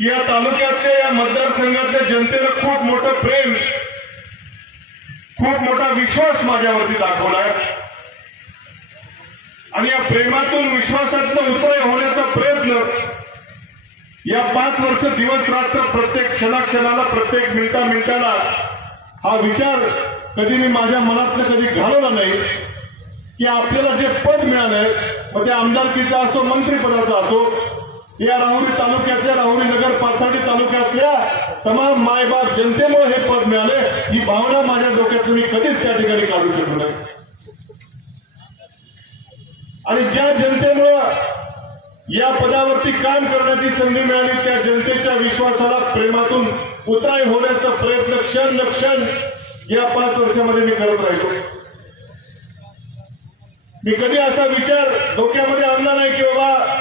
या तालुक्यातल्या या मतदारसंघातल्या जनतेनं खूप मोठं प्रेम, खूप मोठा विश्वास माझ्यावरती दाखवलाय आणि या प्रेमातून विश्वासातून उतराई होण्याचा प्रयत्न या 5 वर्ष दिवस रात्र प्रत्येक क्षणाक्षणाला प्रत्येक मिनिटाला हा विचार कधी मी माझ्या मनातनं कधी घालवला नाही की आपल्याला जे पद मिळालंय मग ते आमदारकीचं असो मंत्रिपदाचं असो या राहुरी तालुक्यातल्या राहुरी नगर पाथर्डी तालुक्यातल्या तमाम मायबाप जनतेमुळे हे पद मिळाले ही भावना माझ्या डोक्यात मी कधीच त्या ठिकाणी काढू शकलो नाही आणि ज्या जनतेमुळं या पदावरती काम करण्याची संधी मिळाली त्या जनतेच्या विश्वासाला प्रेमातून उतराई होण्याचा प्रयत्न क्षण न क्षण या 5 वर्षामध्ये मी करत राहिलो। मी कधी असा विचार डोक्यामध्ये आणला नाही की बाबा